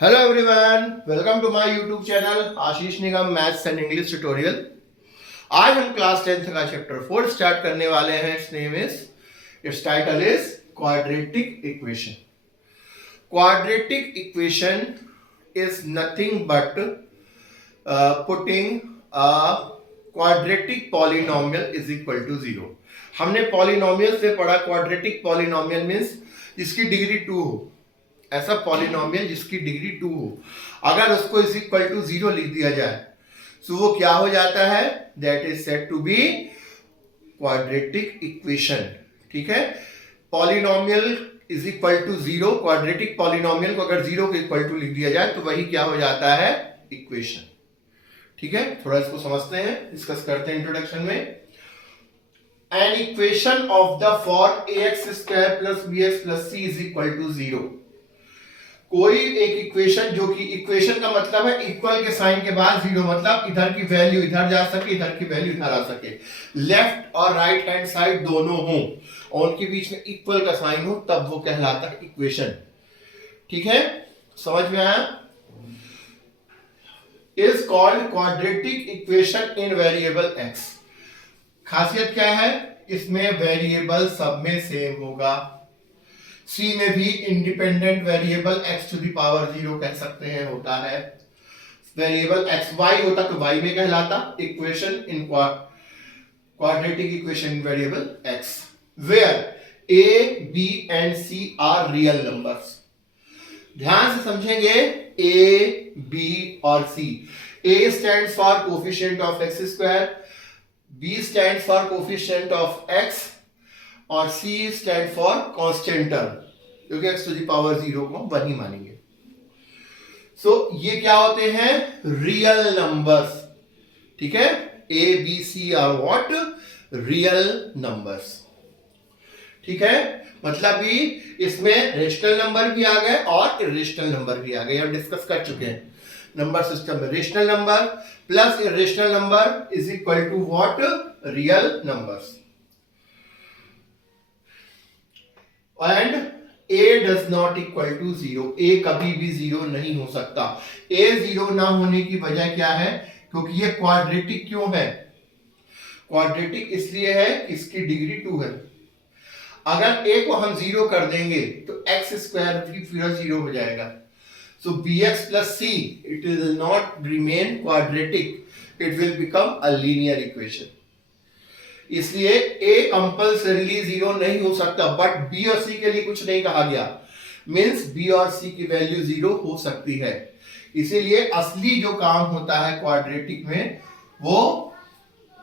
Hello everyone, welcome to my YouTube channel Ashish Nigam maths and English tutorial. आज हम class 10th का chapter 4 start करने वाले हैं। It's title is quadratic equation. Quadratic equation is nothing but putting quadratic polynomial is equal to 0। हमने polynomial से पढ़ा quadratic polynomial means जिसकी डिग्री 2 हो, ऐसा पॉलिनोमियल जिसकी डिग्री 2 हो, अगर उसको इज इक्वल टू 0 लिख दिया जाए तो वो क्या हो जाता है? That is said to be quadratic equation. ठीक है, polynomial is equal to 0, quadratic polynomial को अगर 0 के इक्वल टू लिख दिया जाए तो वही क्या हो जाता है? इक्वेशन। ठीक है, थोड़ा इसको समझते हैं, डिस्कस करते हैं इंट्रोडक्शन में। An equation of the form ax square plus bx plus c is equal to 0। कोई एक इक्वेशन जो कि इक्वेशन का मतलब है इक्वल के साइन के बाद 0, मतलब इधर की वैल्यू इधर जा सके, इधर की वैल्यू इधर आ सके, लेफ्ट और राइट हैंड साइड दोनों हो और उनके बीच में इक्वल का साइन हो, तब वो कहलाता है इक्वेशन। ठीक है, समझ में आया? Is called quadratic equation in variable x। खासियत क्या है? इसमें वेरिएबल सब में सेम होगा। C में भी independent variable x to the power 0 कह सकते हैं, होता है। वेरिएबल x y होता तो y में कहलाता equation in quadratic equation in variable x where a b and c are real numbers. ध्यान से समझेंगे, a b और c। a stands for coefficient of x square, b stands for coefficient of x और c stand for constant term, क्योंकि x to the power 0 को हम 1 ही मानेंगे। सो ये क्या होते हैं? Real numbers. ठीक है, a b c are what? Real numbers. ठीक है, मतलब भी इसमें रेशनल नंबर भी आ गए और इरेशनल नंबर भी आ गए, हम डिस्कस कर चुके हैं। नंबर सिस्टम में rational number plus irrational number is equal to what? Real numbers. And a does not equal to 0। a कभी भी 0 नहीं हो सकता। a 0 ना होने की वजह क्या है? क्योंकि ये क्वाड्रेटिक क्यों है? क्वाड्रेटिक इसलिए है कि इसकी डिग्री 2 है। अगर a को हम 0 कर देंगे तो x स्क्वायर भी फिर 0 हो जाएगा। सो bx plus c it will not remain quadratic, it will become a linear equation। इसलिए a कंपल्सरीली 0 नहीं हो सकता, बट b और c के लिए कुछ नहीं कहा गया। मींस b और c की वैल्यू 0 हो सकती है। इसीलिए असली जो काम होता है क्वाड्रेटिक में वो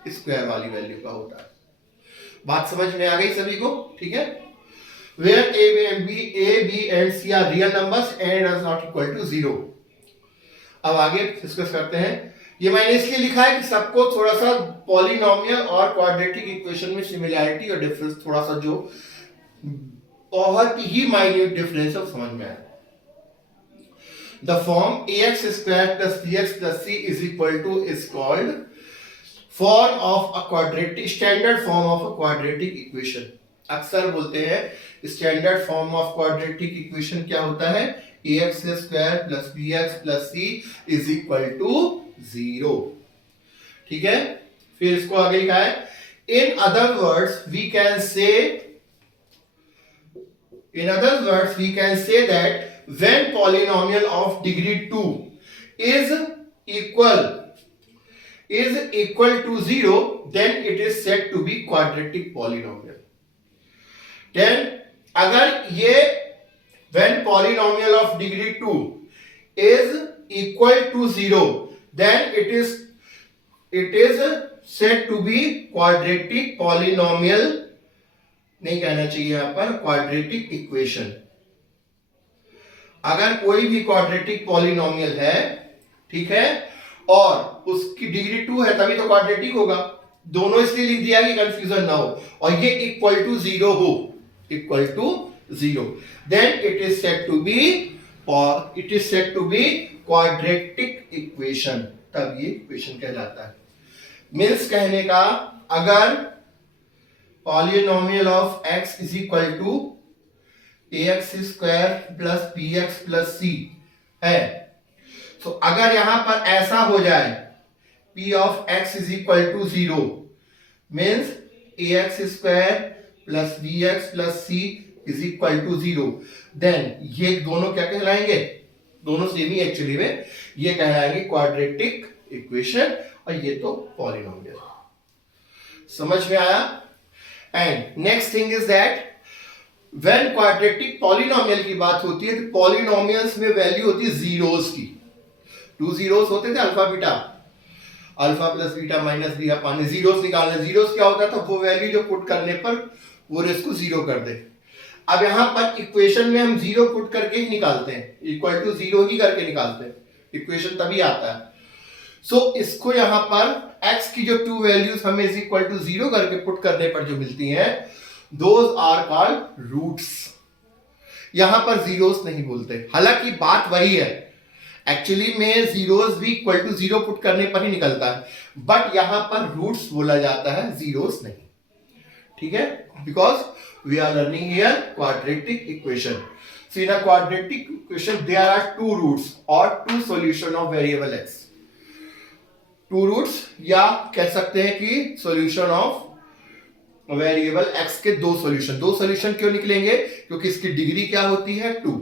स्क्वायर वाली वैल्यू का होता है। बात समझ में आ गई सभी को? ठीक है, where a b and c are real numbers and are not equal to 0। अब आगे डिस्कस करते हैं। ये मैंने इसलिए लिखा है कि सबको थोड़ा सा पॉलिनोमियल और क्वाड्रेटिक इक्वेशन में सिमिलैरिटी और डिफरेंस थोड़ा सा जो बहुत ही माइन्यूट डिफरेंस है समझ में आए। The form ax square plus bx plus c is equal to is called form of a quadratic, standard form of a quadratic equation. अक्सर बोलते हैं standard form of quadratic equation क्या होता है? ax square plus bx plus c is equal to 0। ठीक है, फिर इसको आगे लिखा है। In other words we can say that when polynomial of degree 2 is equal to 0 then it is said to be quadratic polynomial. Then अगर ये when polynomial of degree 2 is equal to 0 then it is said to be quadratic polynomial, नहीं कहना चाहिए यहां पर quadratic equation। अगर कोई भी quadratic polynomial है, ठीक है, और उसकी डिग्री 2 है तभी तो quadratic होगा। दोनों इसलिए लिख दिया कि कंफ्यूजन ना हो, और ये इक्वल टू 0 हो, equal to 0, then it is said to be quadratic equation, तब ये इक्वेशन कहलाता है। मीन्स कहने का, अगर polynomial of x is equal to ax square plus bx plus c है। तो अगर यहां पर ऐसा हो जाए p of x is equal to 0 means ax square plus bx plus c is equal to 0, then ये दोनों क्या कहलाएंगे, दोनों सेम ही एक्चुअली में, ये कहलाएंगे क्वाड्रेटिक इक्वेशन और ये तो पॉलिनोमियल। समझ में आया? And next thing is that when quadratic polynomial की बात होती है तो पॉलिनोमियल्स में वैल्यू होती है जीरोस की। 2 जीरोस होते थे alpha beta, alpha plus beta minus b upon, zeros निकालने, जीरोस क्या होता था, वो वैल्यू जो पुट करने पर वो इसको जीरो कर दे। अब यहां पर इक्वेशन में हम जीरो पुट करके ही निकालते हैं, इक्वल टू जीरो ही करके निकालते हैं, इक्वेशन तभी आता है। सो इसको यहां पर x की जो 2 वैल्यूज हमें इज इक्वल टू जीरो करके पुट करने पर जो मिलती हैं, दोज आर कॉल्ड रूट्स। यहां पर जीरोस नहीं बोलते, हालांकि बात वही है, एक्चुअली में जीरोस भी इक्वल टू जीरो पुट करने पर ही निकलता है, बट यहां पर रूट्स बोला जाता है, जीरोस नहीं। ठीक है, because we are learning here quadratic equation. So in a quadratic equation there are 2 roots और 2 solution of variable x। 2 roots या कह सकते हैं कि सॉल्यूशन ऑफ वेरिएबल x के 2 सॉल्यूशन। 2 सॉल्यूशन क्यों निकलेंगे, क्योंकि इसकी डिग्री क्या होती है 2,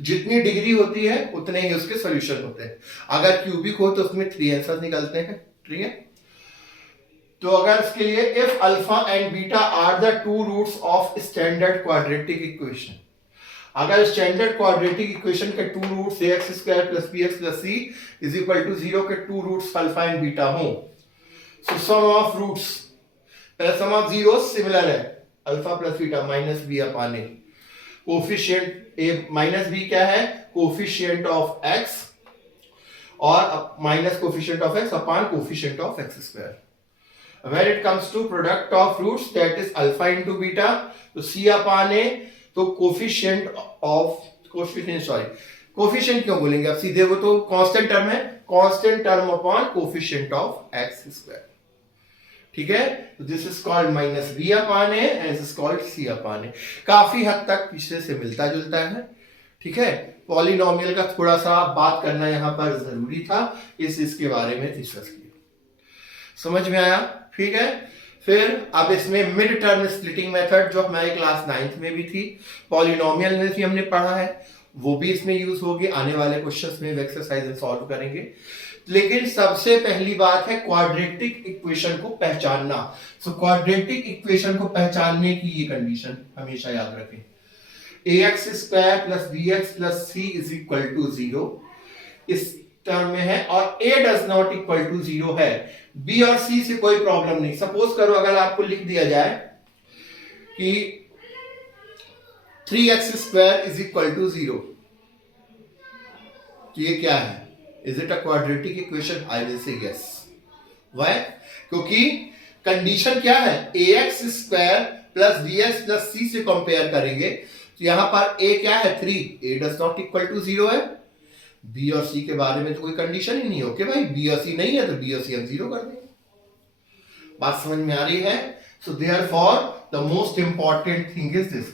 जितनी डिग्री होती है उतने ही उसके सॉल्यूशन होते हैं। अगर क्यूबिक हो तो उसमें 3 आंसर निकलते हैं। ठीक है, तो अगर इसके लिए if alpha and beta are the 2 roots of standard quadratic equation, अगर स्टैंडर्ड क्वाड्रेटिक इक्वेशन के 2 roots ax square plus bx plus c is equal to 0 के 2 रूट्स अल्फा एंड बीटा हो, सो सम ऑफ रूट्स, पहले सम ऑफ जीरोस सिमिलर है, alpha plus beta minus b upon a, coefficient a minus b क्या है, coefficient of x, और minus coefficient of x upon coefficient of x square. When it comes to product of roots, that is alpha into beta, तो c upon a, तो coefficient क्यों बोलेंगे आप सीधे, वो तो कांस्टेंट टर्म है, constant term upon coefficient of x square. ठीक है, तो this is called minus b upon a and this is called c upon a. काफी हद तक पिछले से मिलता जुलता है। ठीक है, पॉलिनोमियल का थोड़ा सा बात करना यहाँ पर जरूरी था, इसके बारे में डिस्कस किया। समझ में आया? ठीक है, फिर अब इसमें मिड टर्म स्प्लिटिंग मेथड जो हमारे क्लास 9th में भी थी, पॉलिनोमियल में भी हमने पढ़ा है, वो भी इसमें यूज होगी, आने वाले क्वेश्चंस में एक्सरसाइज सॉल्व करेंगे। लेकिन सबसे पहली बात है क्वाड्रेटिक इक्वेशन को पहचानना। सो क्वाड्रेटिक इक्वेशन को पहचानने की ये कंडीशन हमेशा याद रखें, ax square plus bx plus c is equal to 0 इस टर्म में है, और a does not equal to 0 है। b और c से कोई प्रॉब्लम नहीं। सपोज करो अगर आपको लिख दिया जाए कि 3x square is equal to 0, तो ये क्या है, is it a quadratic equation? I will say yes. Why? क्योंकि कंडीशन क्या है, ax square plus bx plus c से कंपेयर करेंगे तो यहां पर a क्या है 3, a does not equal to 0 है। b और c के बारे में तो कोई कंडीशन ही नहीं हो कि भाई b और c नहीं है तो b और c हम 0 कर देंगे। बात समझ में आ रही है? So therefore the most important thing is this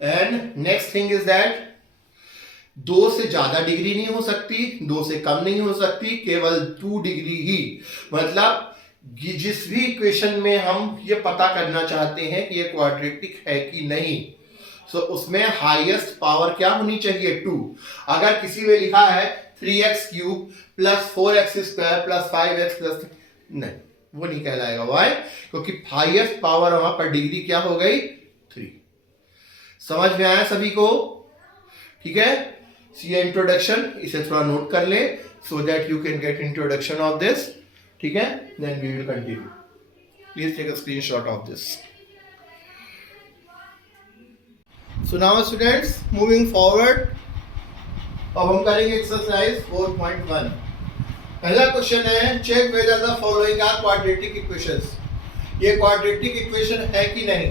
and next thing is that 2 से ज्यादा डिग्री नहीं हो सकती, 2 से कम नहीं हो सकती, केवल 2 डिग्री ही। मतलब जिस भी इक्वेशन में हम ये पता करना चाहते हैं कि ये क्वाड्रेटिक है कि नहीं, सो उसमें हाईएस्ट पावर क्या होनी चाहिए 2। अगर किसी में लिखा है 3x cube plus 4x square plus 5x plus, नहीं, वो नहीं कहलाएगा। व्हाई? क्योंकि हाईएस्ट पावर वहां पर डिग्री क्या हो गई 3। समझ में आया सभी को? ठीक है, सी इंट्रोडक्शन, इसे थोड़ा नोट कर ले so that you can get introduction of this. ठीक है, then we will continue. Please take a screenshot of this. So now students, moving forward, अब हम करेंगे एक्सरसाइज 4.1। पहला क्वेश्चन है, check whether the following are quadratic equations. ये quadratic equation है कि नहीं।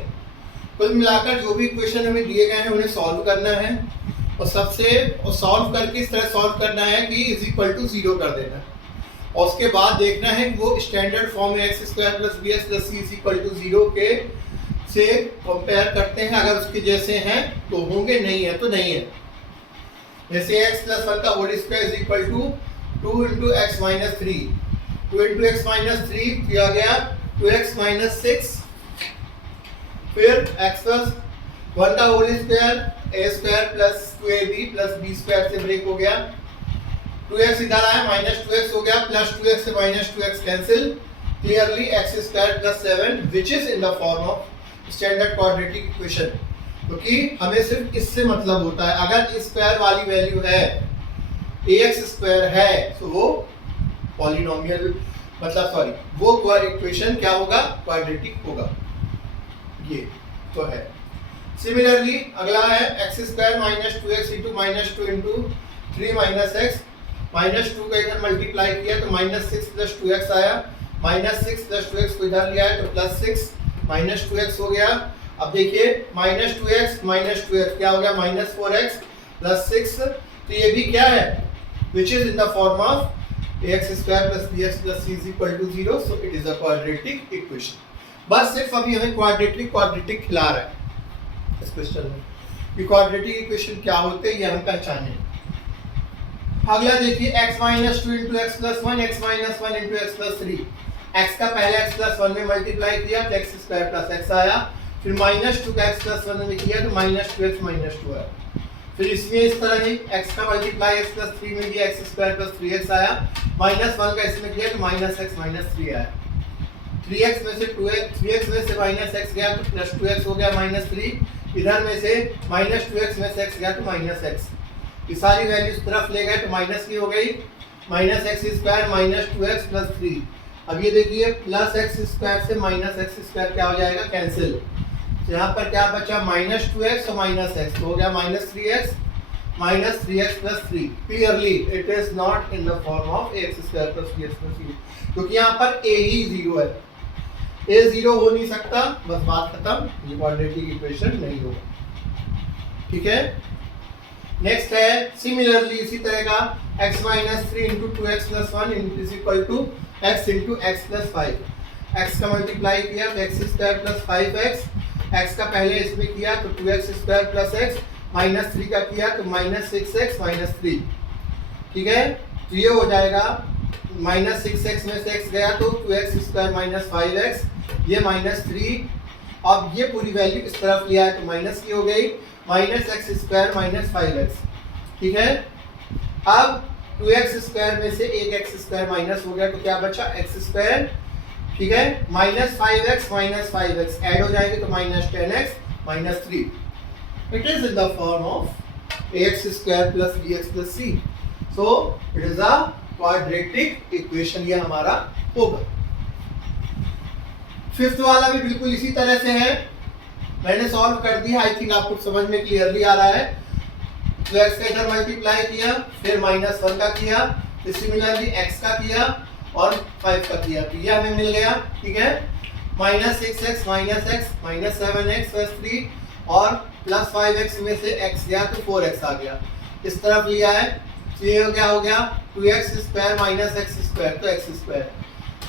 कुल मिलाकर जो भी इक्वेशन हमें दिए गए हैं उन्हें सॉल्व करना है, और सॉल्व करके इस तरह सॉल्व करना है कि इज इक्वल टू 0 कर देना है, और उसके बाद देखना है कि वो स्टैंडर्ड फॉर्म में x square plus bx plus c is equal to 0 के से कंपेयर करते हैं। अगर उसके जैसे हैं तो होंगे, नहीं है तो नहीं है। जैसे x प्लस 1 का whole square is equal to 2 into x minus 3, 2 into x minus 3 किया गया 2x माइनस 6, फिर x प्लस 1 का whole square a square plus 2ab plus b square से ब्रेक हो गया, 2x इधर आया माइनस 2x हो गया, प्लस 2x से minus 2x cancel, clearly x square plus 7 which is in the form of standard quadratic equation. क्योंकि हमें सिर्फ इससे मतलब होता है, अगर स्क्वायर वाली वैल्यू है ax स्क्वायर है तो वो पॉलिनोमियल मतलब सॉरी वो इक्वेशन क्या होगा, क्वाड्रेटिक होगा, ये तो है। सिमिलरली अगला है x square minus 2x into minus 2 into 3 minus x, minus 2 का इधर मल्टीप्लाई किया तो माइनस 6 प्लस 2x आया, माइनस 6 प्लस 2x को इधर लिया है तो प्लस 6 माइनस 2x हो गया। अब देखिए माइनस 2x क्या हो गया, माइनस 4x प्लस 6, तो ये भी क्या है, which is in the form of ax square plus bx plus c is equal to 0, so it is a quadratic equation. बस सिर्फ अभी हमें क्वाड्रेटिक खिला रहा है इस क्वेश्चन में, कि क्वाड्रेटिक इक्वेशन क्या होते हैं ये हम पहचाने। अगला देखिए x minus 2 into x plus 1, x minus 1 into x plus 3, x का पहले x प्लस 1 में मल्टीप्लाई किया तो x स्क्वायर प्लस x आया, फिर माइनस 2 का x प्लस 1 में किया तो माइनस 2x माइनस 2 आया, फिर इसमें इस तरह ही x का मल्टीप्लाई x प्लस 3 में किया x स्क्वायर प्लस 3x आया, माइनस 1 का इसमें किया तो माइनस x माइनस 3 आया, 3x में से 2x 3x में से माइनस x गया तो प्लस 2x हो गया माइनस 3, इधर में से माइनस 2x में से x गया तो माइनस x, ये सारी वैल्यूज तरफ ले गए तो माइनस की हो गई, minus x square minus 2x plus 3। अब ये देखिए प्लस एक्स स्क्वायर से माइनस एक्स स्क्वायर क्या हो जाएगा, कैंसिल, तो यहाँ पर क्या बचा माइनस 2x और माइनस एक्स, तो हो गया minus 3x plus 3। Clearly it is not in the form of x square plus 3x plus 3, क्योंकि यहाँ पर a ही 0 है, a 0 हो नहीं सकता, बस बात खत्म, ये क्वाड्रेटिक इक्वेशन नहीं होगा। ठीक है, नेक्स्ट है सिमिलरली इसी तरह का x minus 3 into 2x plus 1 is equal to x into x plus 5, x का मल्टीप्लाई किया तो x square plus 5x, x का पहले इसमें किया तो 2x square plus x, minus 3 का किया तो माइनस 6x माइनस 3। ठीक है, तो ये हो जाएगा माइनस 6x में से x गया तो 2x स्क्वायर माइनस 5x, ये माइनस 3, अब ये पूरी वैल्यू इस तरफ लिया है तो माइनस की हो गई, minus x square minus 5x। ठीक है, अब 2x स्क्वायर में से एक एक्स स्क्वायर माइनस हो गया तो क्या बचा, एक्स स्क्वायर। ठीक है, minus 5x minus 5x add हो जाएंगे तो minus 10x minus 3, it is in the form of ax square plus bx plus c, so it is a quadratic equation, ये हमारा होगा। फिफ्थ वाला भी बिल्कुल इसी तरह से है, मैंने सॉल्व कर दिया, आई थिंक आपको समझ में क्लियरली आ रहा है। तो x का इधर मल्टीप्लाई किया, फिर माइनस 1 का किया, फिर सिमिलरली x का किया और 5 का किया, तो ये हमें मिल गया। ठीक है, minus 6x minus x minus 7x plus 3 और प्लस 5x में से x गया तो 4x आ गया, इस तरफ लिया है तो ये क्या हो गया 2x square minus x square, तो x square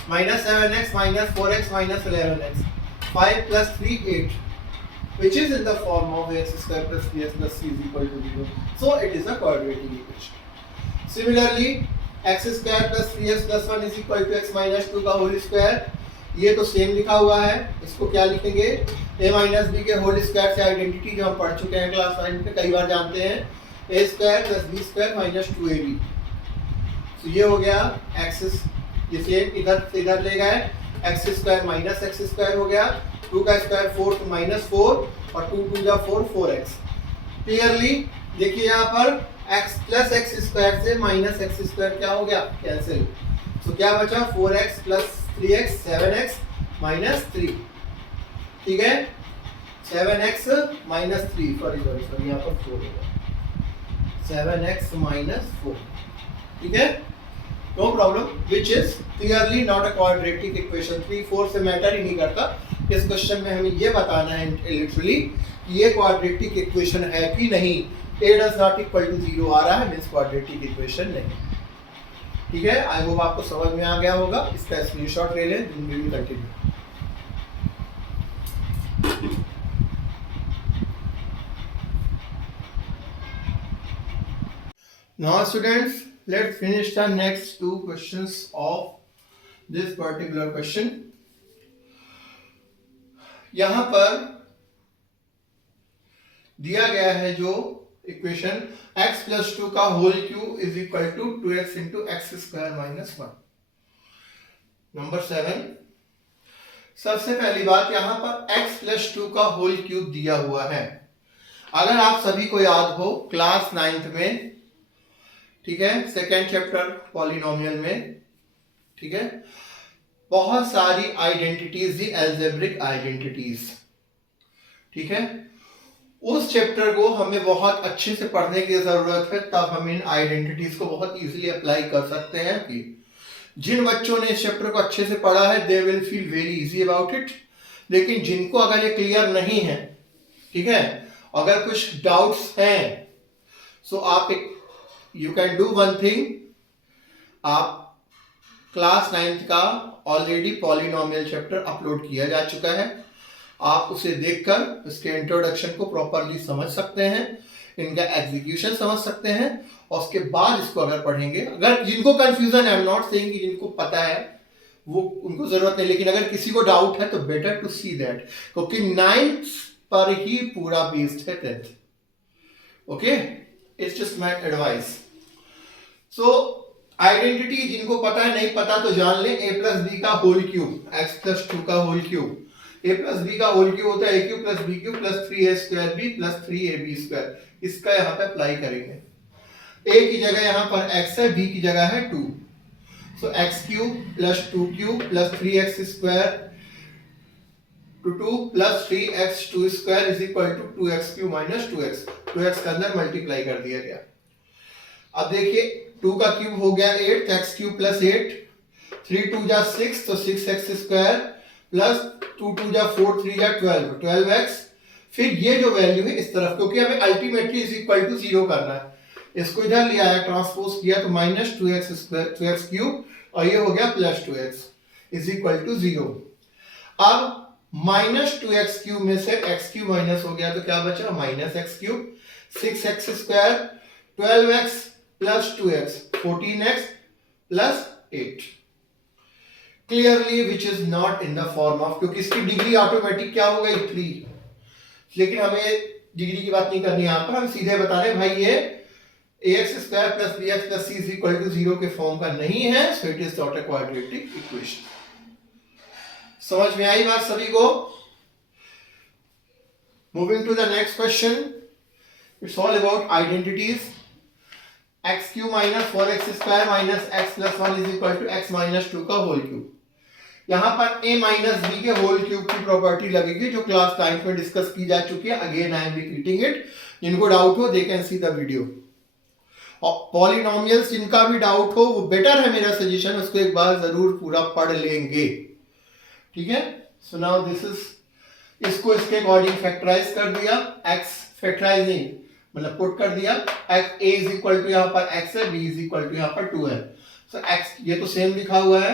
minus 7x minus 4x minus 11x, 5 plus 3 8, which is in the form of x square plus bx plus c is equal to 0, so it is a quadratic equation. Similarly x square plus 3x plus 1 is equal to x minus 2 का whole square, ये तो same लिखा हुआ है, इसको क्या लिखेंगे a minus b के होल स्क्वायर से आइडेंटिटी जो हम पढ़ चुके हैं क्लास 5 में कई बार जानते हैं, a square plus b square minus 2ab, तो ये हो गया x, ये सेम इधर से इधर ले गए, x square minus x square हो गया, 2 का स्क्वायर 4 तो माइनस 4 और 2 2 जा 4 4x। क्लियरली देखिए यहाँ पर x प्लस एक्स स्क्वायर से माइनस एक्स स्क्वायर क्या हो गया, कैंसिल, तो क्या बचा 4x plus 3x 7x minus 3। ठीक है, 7x माइनस 3, सॉरी यहाँ पर 4 हो गया, 7x माइनस 4। ठीक है, no problem, which is clearly not a quadratic equation. 3 4 से मैटर ही नहीं करता, इस क्वेश्चन में हमें ये बताना है लिटरली कि ये क्वाड्रेटिक इक्वेशन है कि नहीं, a does not equal to 0 आ रहा है, मींस क्वाड्रेटिक इक्वेशन नहीं। ठीक है, आई होप आपको समझ में आ गया होगा, इसका स्क्रीनशॉट ले लें, दिन में continue. Now students, let's finish the next two questions of this particular question. यहां पर दिया गया है जो इक्वेशन x प्लस टू का whole cube is equal to 2x into x square minus 1. Number 7. सबसे पहली बात, यहां पर x प्लस टू का होल क्यूब दिया हुआ है. अगर आप सभी को याद हो क्लास 9th में, ठीक है, सेकेंड चैप्टर पॉलिनोमियल में, ठीक है, बहुत सारी आइडेंटिटीज थी, एल्जेब्रिक आइडेंटिटीज, ठीक है. उस चैप्टर को हमें बहुत अच्छे से पढ़ने की जरूरत है, तब हम इन आइडेंटिटीज को बहुत इजीली अप्लाई कर सकते हैं. कि जिन बच्चों ने इस चैप्टर को अच्छे से पढ़ा है they will feel very easy about it. लेकिन जिनको अगर ये क्लियर नहीं है, ठीक है, अगर कुछ डाउट्स हैं, सो आप एक you can do one thing. आप क्लास 9th का ऑलरेडी पॉलिनोमियल चैप्टर अपलोड किया जा चुका है. आप उसे देखकर इसके इंट्रोडक्शन को प्रॉपरली समझ सकते हैं, इनका एग्जीक्यूशन समझ सकते हैं, और उसके बाद इसको अगर पढ़ेंगे, अगर जिनको कंफ्यूजन है, आई एम नॉट सेइंग कि जिनको पता है वो उनको जरूरत नहीं, लेकिन अगर किसी को डाउट है तो बेटर टू सी दैट, क्योंकि 9th पर ही पूरा बेस्ड है 10th. Okay, it's just my advice. So identity जिनको पता है, नहीं पता तो जान लें. a प्लस बी का whole cube, x plus two का whole cube, a plus b का होल क्यूब होता है a cube plus b cube plus 3a square b plus 3ab square. इसका यहाँ पे अप्लाई करेंगे. a की जगह यहाँ पर x है, b की जगह है 2. So x cube plus 2 cube plus 3x square to 2 plus 3x 2 square is equal to 2x cube minus 2x. 2x का अंदर मल्टीप्लाई कर दिया गया. अब देखिए 2 का क्यूब हो गया 8, x क्यूब प्लस 8, 3 2 जा 6, तो 6x स्क्वायर प्लस 2 2 जा 4, 3 जा 12, 12x. फिर ये जो वैल्यू है इस तरफ, क्योंकि हमें अल्टीमेटली इज इक्वल टू 0 करना है, इसको इधर ले आया, ट्रांसपोज किया, तो minus 2x square 2x cube, और ये हो गया plus 2x is equal to 0. अब माइनस 2x क्यूब में से x क्यूब माइनस हो गया, तो क्या बचा, minus x cube, 6x square 12x plus 2x 14x plus 8. Clearly which is not in the form of, क्योंकि इसकी डिग्री ऑटोमेटिक क्या हो गई 3. लेकिन हमें डिग्री की बात नहीं करनी यहां पर, हम सीधे बता रहे भाई ये ax square plus bx plus c is equal to 0 के फॉर्म का नहीं है, so it is not a quadratic equation. समझ में आई बात सभी को? Moving to the next question. It's all about identities. x cube minus 4x square minus x plus 1 is equal to x minus 2 का होल क्यूब. यहां पर a minus b के होल क्यूब की प्रॉपर्टी लगेगी, जो क्लास 9 में discuss की जा चुकी है. Again I am repeating it. जिनको डाउट हो they can see the video. और पॉलिनोमियल्स जिनका भी डाउट हो, वो बेटर है, मेरा सजेशन उसको एक बार जरूर पूरा पढ़ लेंगे. ठीक है. सो नाउ दिस इज, इसको इसके अकॉर्डिंग फैक्टराइज कर दिया. x फैक्टराइजिंग मतलब पुट कर दिया. x a is equal to यहाँ पर x है, b इज इक्वल टू यहाँ पर 2 है. सो x ये तो सेम लिखा हुआ है,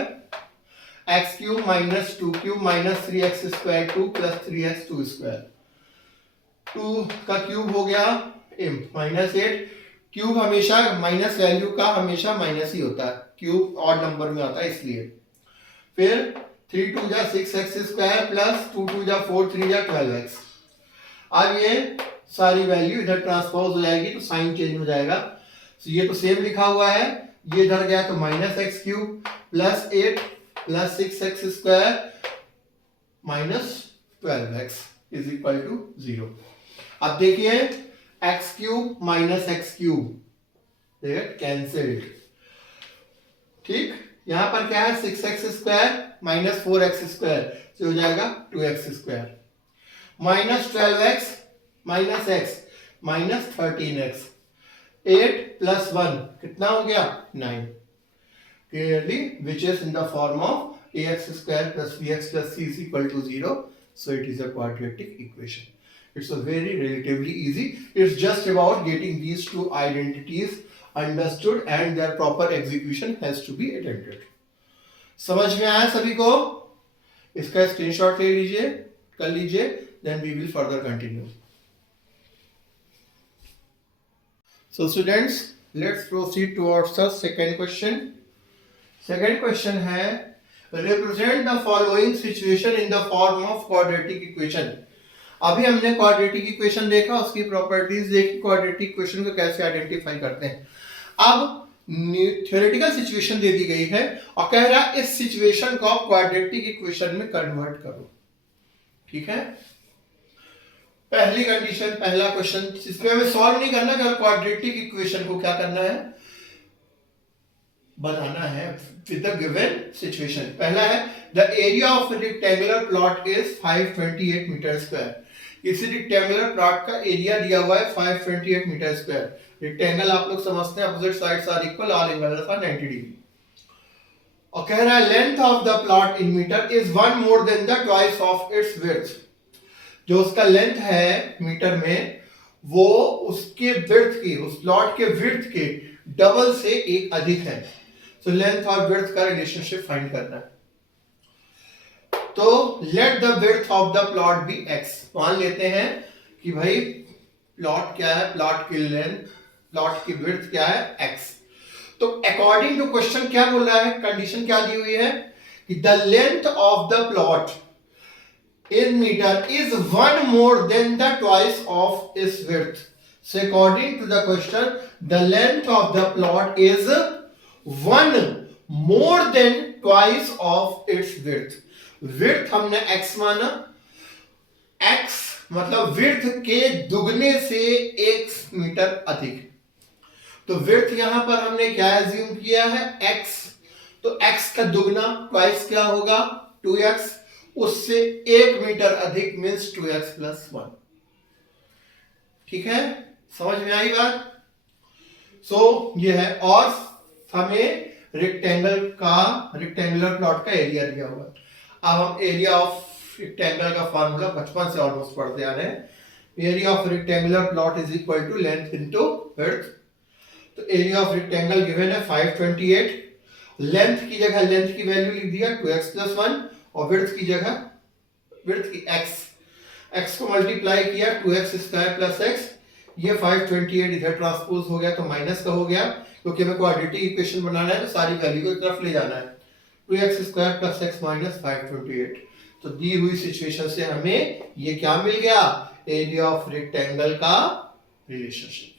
x cube minus 2 cube minus 3x square 2 plus 3x 2 square. 2 का क्यूब हो गया माइनस 8. क्यूब हमेशा माइनस वैल्यू का हमेशा माइनस ही होता है, क्यूब ऑड नंबर में आता है इसलिए. फिर 3 2 जा 6x स्क्वायर प्लस 2 2 जा 4 3 जा 12x. अब ये सारी वैल्यू इधर ट्रांसपोज हो जाएगी, तो साइन चेंज हो जाएगा. तो ये तो सेम लिखा हुआ है, ये इधर गया तो minus x cube plus 8 plus 6x square minus 12x is equal to 0. अब देखिए x cube minus x cube cancelled. ठीक, यहां पर क्या है 6x square minus 4x square से हो जाएगा 2x square minus 12x minus x minus 13x. 8 plus 1 कितना हो गया 9. Clearly which is in the form of ax square plus bx plus c is equal to 0. So it is a quadratic equation. It's a very relatively easy. It's just about getting these two identities understood and their proper execution has to be attended. समझ में आया सभी को? इसका screenshot ले लीजिए, कर लीजिए, then we will further continue. So students, let's proceed towards the second question. Second question है represent the following situation in the form of quadratic equation. अभी हमने क्वाड्रेटिक इक्वेशन देखा, उसकी प्रॉपर्टीज देखी, क्वाड्रेटिक इक्वेशन को कैसे आइडेंटिफाई करते हैं। अब थ्योरेटिकल सिचुएशन दे दी गई है और कह रहा है इस सिचुएशन को आप क्वाड्रेटिक इक्वेशन में कन्वर्ट करो। ठीक है, पहली कंडीशन, पहला क्वेश्चन, इसमें हमें सॉल्व नहीं करना कि क्वाड्रेटिक इक्वेशन को क्या करना है, बनाना है विद द गिवन सिचुएशन। पहला है the area of rectangular plot is 528 metre square. इसी रेक्टेंगुलर प्लॉट का एरिया दिया हुआ है 528 मीटर स्क्वायर। रेक्टेंगल आप लोग समझते हैं opposite sides are equal, all angles are 90 degree. और कह रहा है length of the plot in metre is 1 more than the twice of its width. जो उसका लेंथ है मीटर में वो उसके विड्थ की, उस प्लॉट के विड्थ के डबल से एक अधिक है। सो लेंथ और विड्थ का रिलेशनशिप फाइंड करना है। तो let the width of the plot be x। मान लेते हैं कि भाई प्लॉट क्या है, प्लॉट की लेंथ, प्लॉट की विड्थ क्या है, x। तो अकॉर्डिंग टू क्वेश्चन क्या बोल रहा है, कंडीशन क्या दी हुई है कि the length of the plot in meter is 1 more than the twice of its width. So according to the question, the length of the plot is 1 more than twice of its width. Width हमने x माना, x मतलब width के दुगने से 1 metre अधिक। तो width यहां पर हमने क्या एज्यूम किया है, x। तो x का दुगना twice क्या होगा, 2x, उससे 1 मीटर अधिक मीन्स 2x प्लस 1। ठीक है, समझ में आई बात। सो ये है, और हमें रेक्टेंगुलर प्लॉट का एरिया दिया हुआ है। अब हम एरिया ऑफ रेक्टेंगल का फॉर्मूला बचपन से ऑलमोस्ट पढ़ते आ रहे हैं। Area of rectangular plot is equal to length into width. तो एरिया ऑफ रेक्टेंगल गिवन है 528। लेंथ की जगह लेंथ की वैल्यू लिख दिया 2x प्लस 1 और विड्थ की जगह विड्थ की x को मल्टीप्लाई किया 2x स्क्वायर प्लस x। ये 528 इधर ट्रांसपोज हो गया तो माइनस का हो गया, क्योंकि हमें क्वाड्रेटिक इक्वेशन बनाना है तो सारी वैल्यू को एक तरफ ले जाना है। 2x square plus x minus 528। तो दी हुई सिचुएशन से हमें ये क्या मिल गया, एरिया ऑफ रेक्टेंगल का रिलेशनशिप।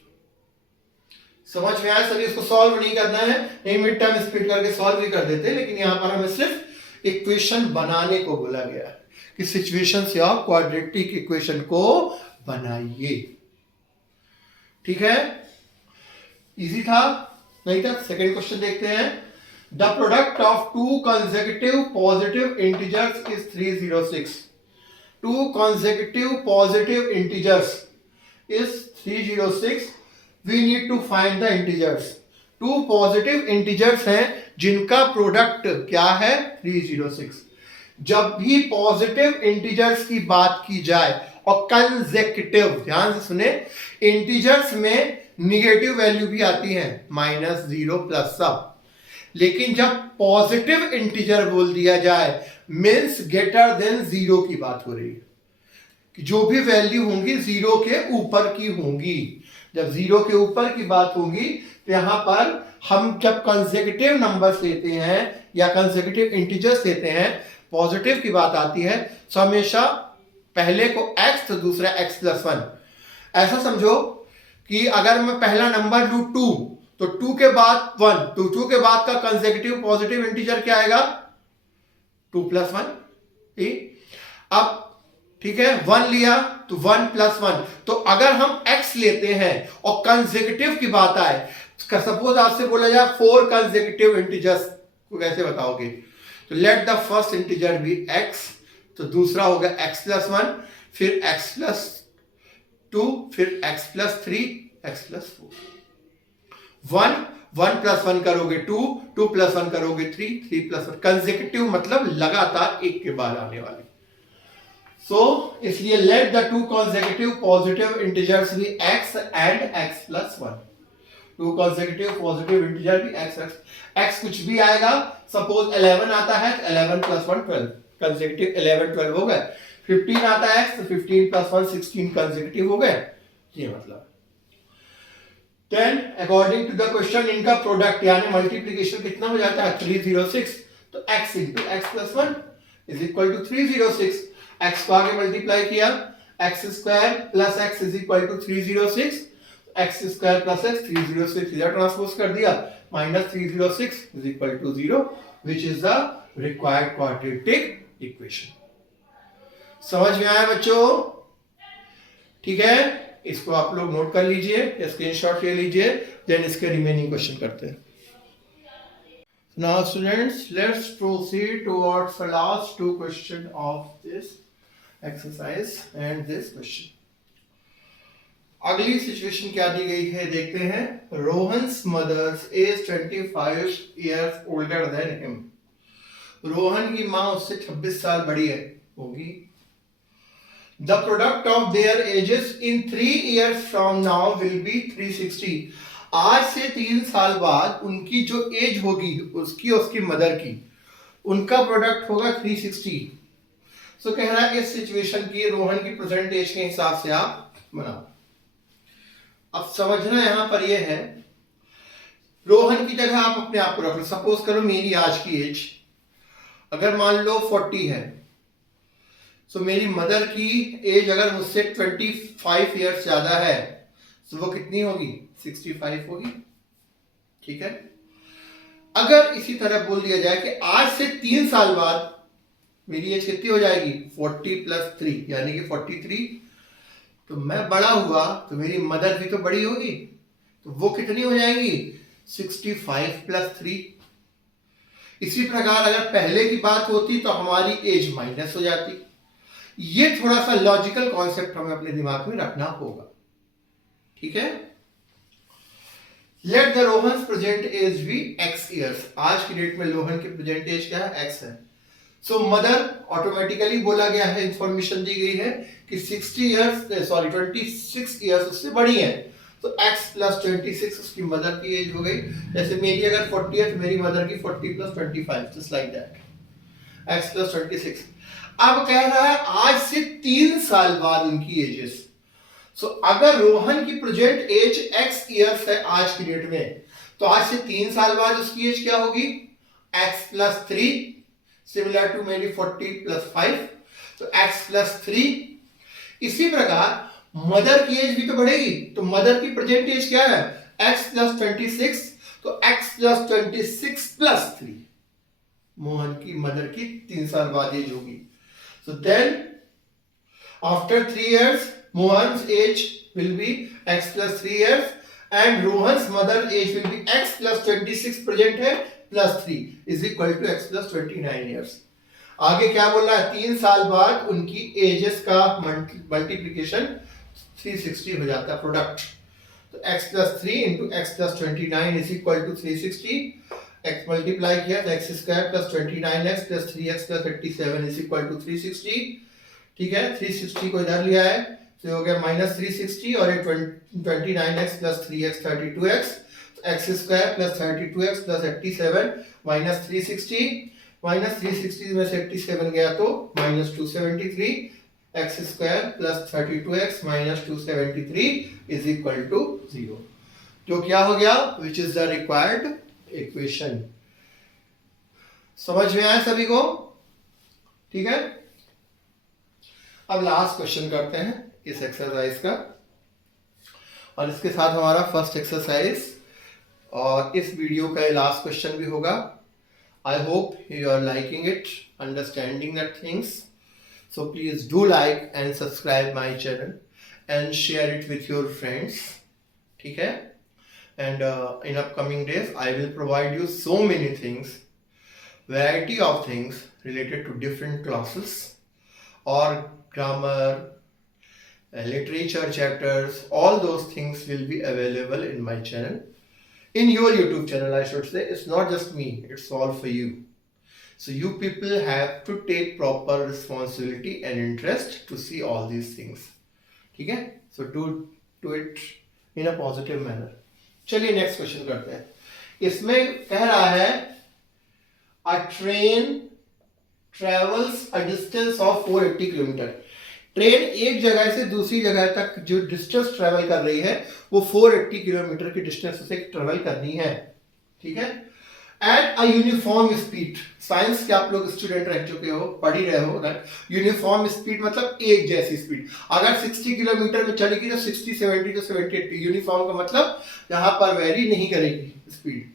समझ में आया सभी। इसको सॉल्व नहीं करना है, नहीं मिड टर्म स्प्लिट करके सॉल्व भी कर देते, लेकिन यहां पर हमें सिर्फ इक्वेशन बनाने को बोला गया कि सिचुएशन से आप क्वाड्रेटिक इक्वेशन को बनाइए। ठीक है, इजी था, नहीं था। सेकंड क्वेश्चन देखते हैं। The product of two consecutive positive integers is 306। Two consecutive positive integers is 306। We need to find the integers. Two positive integers हैं जिनका प्रोडक्ट क्या है, 306। जब भी पॉजिटिव इंटीजर्स की बात की जाए और कंसेक्यूटिव, ध्यान से सुने, इंटीजर्स में निगेटिव वैल्यू भी आती है, -0 प्लस सब। लेकिन जब पॉजिटिव इंटीजर बोल दिया जाए मीन्स ग्रेटर देन 0 की बात हो रही है, कि जो भी वैल्यू होंगी 0 के ऊपर की होंगी। जब 0 के ऊपर की बात होगी तो यहां पर हम जब कंसेक्यूटिव नंबर्स लेते हैं या कंसेक्यूटिव इंटीजर्स लेते हैं, पॉजिटिव की बात आती है, तो हमेशा पहले को x तो दूसरा x प्लस 1। ऐसा समझो कि अगर मैं पहला नंबर लूं 2 तो 2 के बाद 1, तो 2 के बाद का कंसेक्यूटिव पॉजिटिव इंटीजर क्या आएगा, 2 प्लस 1। अब ठीक है, 1 लिया तो 1 प्लस 1। तो अगर हम x लेते हैं और कंसेक्यूटिव की बात आए, सपोज आपसे बोला जाए 4 कंसेक्यूटिव इंटीजर्स को कैसे बताओगे, तो let the first integer be x, तो दूसरा होगा x प्लस 1, फिर x प्लस 2, फिर x plus 3, x plus 4। 1 plus 1 करोगे 2, 2 प्लस 1 करोगे 3, 3 प्लस 1। कंसेक्यूटिव मतलब लगातार एक के बाद आने वाले। इसलिए let the two consecutive positive integers be x and x plus 1। Two consecutive positive integer भी x कुछ भी आएगा। सपोज 11 आता है तो 11 प्लस 1 12, कंसेक्यूटिव 11 12 हो गए। 15 आता है तो 15 प्लस 1 16 कंसेक्यूटिव हो गए, ये मतलब। Then according to the question इनका प्रोडक्ट यानी मल्टीप्लीकेशन कितना हो जाता है 306, तो x into x plus one is equal to 306, x को आगे मल्टीप्लाई किया x square plus x is equal to 306, x square plus x 306 इधर ट्रांसपोज कर दिया minus 306 is equal to 0 which is the required quadratic equation. समझ में आया बच्चों? ठीक है, इसको आप लोग नोट कर लीजिए या स्क्रीनशॉट ले लीजिए, देन इसके रिमेनिंग क्वेश्चन करते हैं। Now students, let's proceed towards the last two question of this exercise and this question. अगली सिचुएशन क्या दी गई है देखते हैं। Rohan's mother's is 25 years older than him. Rohan की माँ उससे 26 साल बड़ी है होगी। The product of their ages in 3 years from now will be 360. आज से 3 साल बाद उनकी जो एज होगी उसकी उसकी मदर की, उनका प्रोडक्ट होगा 360। सो कह रहा है इस सिचुएशन की रोहन की प्रेजेंट एज के हिसाब से आप बनाओ। अब समझना यहां पर यह है, रोहन की जगह आप अपने आप को रख लो। सपोज करो मेरी आज की एज अगर मान लो 40 है, सो मेरी मदर की एज अगर मुझसे 25 ईयर्स ज्यादा है तो वो कितनी होगी 65 होगी। ठीक है, अगर इसी तरह बोल दिया जाए कि आज से 3 साल बाद मेरी एज कितनी हो जाएगी 40 प्लस 3 यानी कि 43, तो मैं बड़ा हुआ तो मेरी मदर भी तो बड़ी होगी, तो वो कितनी हो जाएंगी 65 प्लस 3। इसी प्रकार अगर पहले की बात होती तो हमारी एज माइनस हो जाती। ये थोड़ा सा लॉजिकल कॉन्सेप्ट हमें अपने दिमाग में रखना होगा। ठीक है, let the Rohan's present age be x years. आज की डेट में रोहन की प्रेजेंट एज क्या है x है। सो मदर ऑटोमेटिकली बोला गया है, इंफॉर्मेशन दी गई है कि 26 ईयर्स उससे बड़ी है, तो x प्लस 26 उसकी मदर की एज हो गई। जैसे मेरी अगर 40 है तो मेरी मदर की 40 plus 25 just like that x plus 26। अब कह रहा है आज से 3 साल बाद उनकी एजेस। सो अगर रोहन की प्रेजेंट एज x ईयर्स है आज की डेट में, तो आज से 3 साल बाद उसकी एज क्या होगी x प्लस 3 सिमिलर टू मेरी 40 प्लस 5, तो x प्लस 3। इसी प्रकार मदर की एज भी तो बढ़ेगी, तो मदर की प्रेजेंट एज क्या है x प्लस 26, तो x प्लस 26 प्लस 3 मोहन की मदर की 3 साल बाद एज होगी। So then, after 3 years, Mohan's age will be x plus 3 years, and Rohan's mother age will be x plus 26 present है plus 3 is equal to x plus 29 years. आगे क्या बोल रहा है 3 साल बाद उनकी एजेस का मल्टीप्लीकेशन 360 हो जाता है प्रोडक्ट। तो x plus 3 into x plus 29 is equal to 360। x multiply किया तो x square plus 29x plus 3x plus 87 is equal to 360। ठीक है, 360 को इधर लिया है तो हो गया माइनस 360 और ये 29x plus 3x 32x, x square plus 32x plus 87 minus 360 में से 87 गया तो minus 273, x square plus 32x minus 273 is equal to 0, जो क्या हो गया which is the required equation. समझ में आया सभी को? ठीक है, अब लास्ट क्वेश्चन करते हैं इस एक्सरसाइज का, और इसके साथ हमारा फर्स्ट एक्सरसाइज और इस वीडियो का लास्ट क्वेश्चन भी होगा। I hope you are liking it, understanding that things, so please do like and subscribe my channel and share it with your friends. ठीक है, and in upcoming days I will provide you so many things, variety of things related to different classes or grammar, literature chapters. All those things will be available in my channel, in your YouTube channel I should say. It's not just me, it's all for you. So you people have to take proper responsibility and interest to see all these things. ठीक है, so do it in a positive manner. चलिए next question करते हैं। इसमें कह रहा है अ train travels a distance of 480 kilometre. Train एक जगह से दूसरी जगह तक जो डिस्टेंस ट्रेवल कर रही है वो 480 किलोमीटर की डिस्टेंस से ट्रेवल करनी है, ठीक है, at a uniform speed. Science के आप लोग स्टूडेंट रह चुके हो, पढ़ ही रहे हो ना। यूनिफॉर्म स्पीड मतलब एक जैसी स्पीड। अगर 60 किलोमीटर में चलेगी तो 60, 70 तो 70, 80। यूनिफॉर्म का मतलब यहाँ पर वेरी नहीं करेगी स्पीड,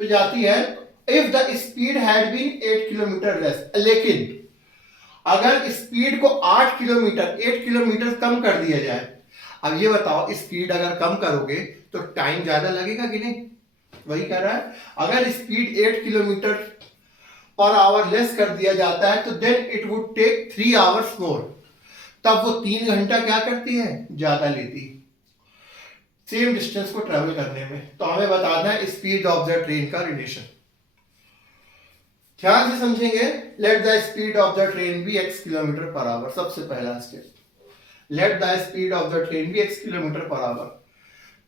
तो जाती है। If the speed had been 8 kilometre less, लेकिन अगर स्पीड को 8 किलोमीटर कम कर दिया जाए। अब ये बताओ, स्पीड अगर कम करोगे तो टाइम ज्यादा लगेगा कि नहीं? वही कह रहा है, अगर speed 8 kilometre per hour less कर दिया जाता है तो then it would take 3 hours more. तब वो 3 घंटा क्या करती है, ज्यादा लेती सेम डिस्टेंस को ट्रेवल करने में। तो हमें बताना है स्पीड ऑफ द ट्रेन का रिलेशन। ध्यान से समझेंगे। Let the speed of the train be x kilometre per hour. सबसे पहला step, let the speed of the train be x kilometre per hour.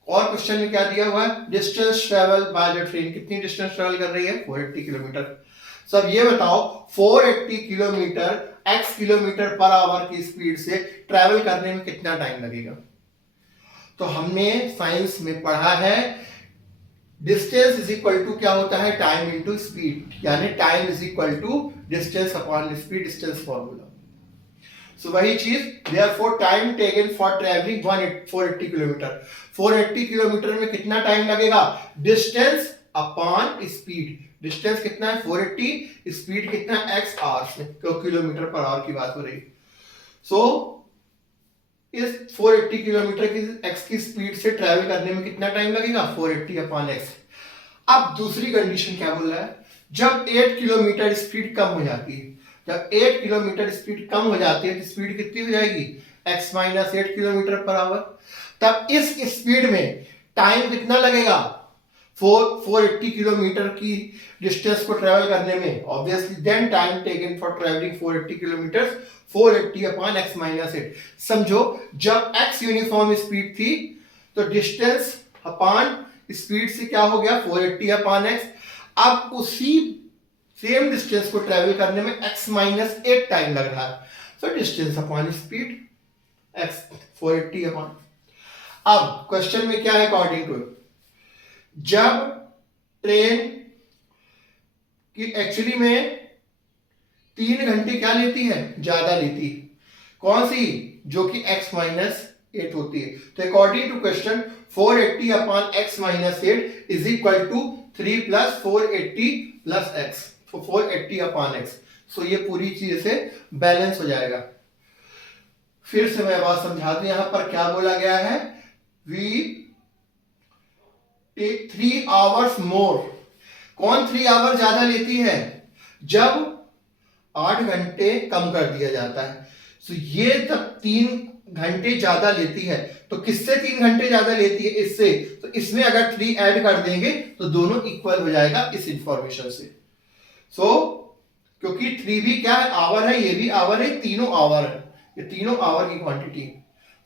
और क्वेश्चन में क्या दिया हुआ है, distance travel by the train. कितनी डिस्टेंस ट्रेवल कर रही है, 480 किलोमीटर। सब ये बताओ 480 kilometre x kilometre per hour की स्पीड से ट्रेवल करने में कितना टाइम लगेगा? तो हमने साइंस में पढ़ा है डिस्टेंस इज इक्वल टू क्या होता है, टाइम इनटू स्पीड, यानी time is equal to distance upon speed, distance formula. So वही चीज, therefore time taken for travelling 480 kilometre. 480 kilometre में कितना टाइम लगेगा, डिस्टेंस अपॉन स्पीड। डिस्टेंस कितना है 480, स्पीड कितना है x आवर्स में, किलोमीटर पर आवर की बात हो रही। सो इस 480 किलोमीटर की x की स्पीड से ट्रैवल करने में कितना टाइम लगेगा, 480 अपॉन x। अब दूसरी कंडीशन क्या बोल रहा है, जब 8 किलोमीटर स्पीड कम हो जाती है, जब 8 किलोमीटर स्पीड कम हो जाती है तो स्पीड कितनी हो जाएगी, x minus 8 kilometre per our. तब इस स्पीड में टाइम कितना लगेगा, 480 किलोमीटर की डिस्टेंस को ट्रेवल करने में। Obviously then time taken for travelling 480 kilometre 480 upon x minus 8। समझो, जब x यूनिफॉर्म स्पीड थी तो डिस्टेंस अपॉन स्पीड से क्या हो गया, 480 अपॉन x। अब उसी सेम डिस्टेंस को ट्रेवल करने में x माइनस 8 टाइम लग रहा है, so distance upon speed x 480 upon. अब क्वेश्चन में क्या है, अकॉर्डिंग टू जब ट्रेन की एक्चुअली में 3 घंटे क्या लेती है, ज्यादा लेती है, कौन सी, जो कि x माइनस 8 होती है। तो according to question 480 upon x minus 8 is equal to 3 plus 480 plus x, तो 480 अपॉन x। सो ये पूरी चीज से बैलेंस हो जाएगा। फिर से मैं बात समझा दूं, यहां पर क्या बोला गया है, वी टेक 3 आवर्स मोर। कौन 3 आवर ज्यादा लेती है, जब 8 घंटे कम कर दिया जाता है। सो ये तब 3 घंटे ज्यादा लेती है। तो किससे 3 घंटे ज्यादा लेती है, इससे। तो इसमें अगर 3 ऐड कर देंगे तो दोनों इक्वल हो जाएगा इस इंफॉर्मेशन से। सो क्योंकि 3 भी क्या है, आवर है, ये भी आवर है, तीनों आवर है, ये तीनों आवर की quantity.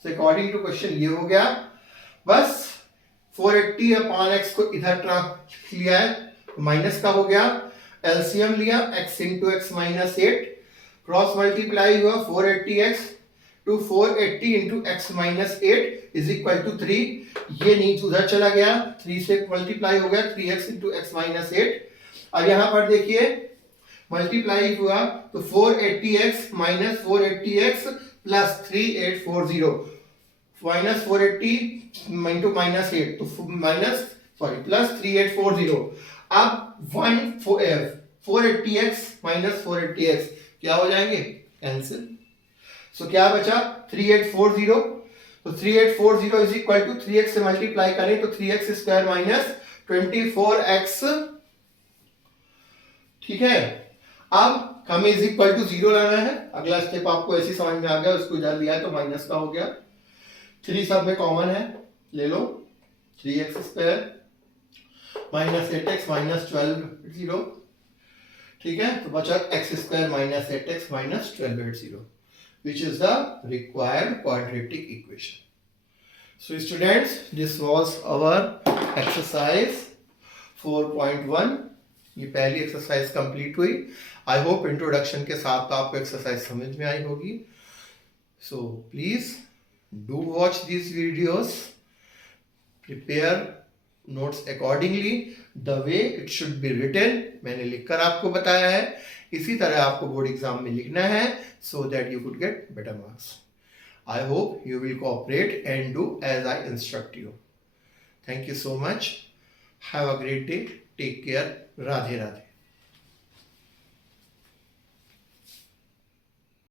So according to question ये हो गया। बस 480 अपॉन x को इधर लिया है, माइनस का हो गया, एलसीएम लिया, x into x minus 8, cross multiply हुआ 480x to 480 into x minus 8 is equal to 3। ये नीचे उधर चला गया, 3 से मल्टीप्लाई हो गया, 3x इंटू एक्स माइनस 8। अब यहां पर देखिए मल्टीप्लाई हुआ तो 480x minus 480x plus 3840 minus 480 into minus 8 तो माइनस प्लस 3840। अब 480x माइनस 480x क्या हो जाएंगे, कैंसिल। सो क्या बचा 3840। तो 3840 इज इक्वल टू 3x से मल्टीप्लाई करें तो 3x स्क्वायर माइनस 24x, ठीक है। अब हमें इज इक्वल टू 0 लाना है। अगला स्टेप आपको ऐसे समझ में आ गया, उसको इधर लिया है तो माइनस का हो गया, 3 सब में कॉमन है, ले लो, 3x square minus 8x minus 1280, ठीक है। तो बचा x square minus 8x minus 1280 which is the required quadratic equation. So students, this was our exercise 4.1। ये पहली एक्सरसाइज कंप्लीट हुई। आई होप इंट्रोडक्शन के साथ आपको एक्सरसाइज समझ में आई होगी। So please do watch these videos, prepare notes accordingly the way it should be written. मैंने लिखकर आपको बताया है, इसी तरह आपको बोर्ड एग्जाम में लिखना है so that you could get better marks. I hope you will cooperate and do as I instruct you. Thank you so much. Have a great day. Take care. Radhe Radhe.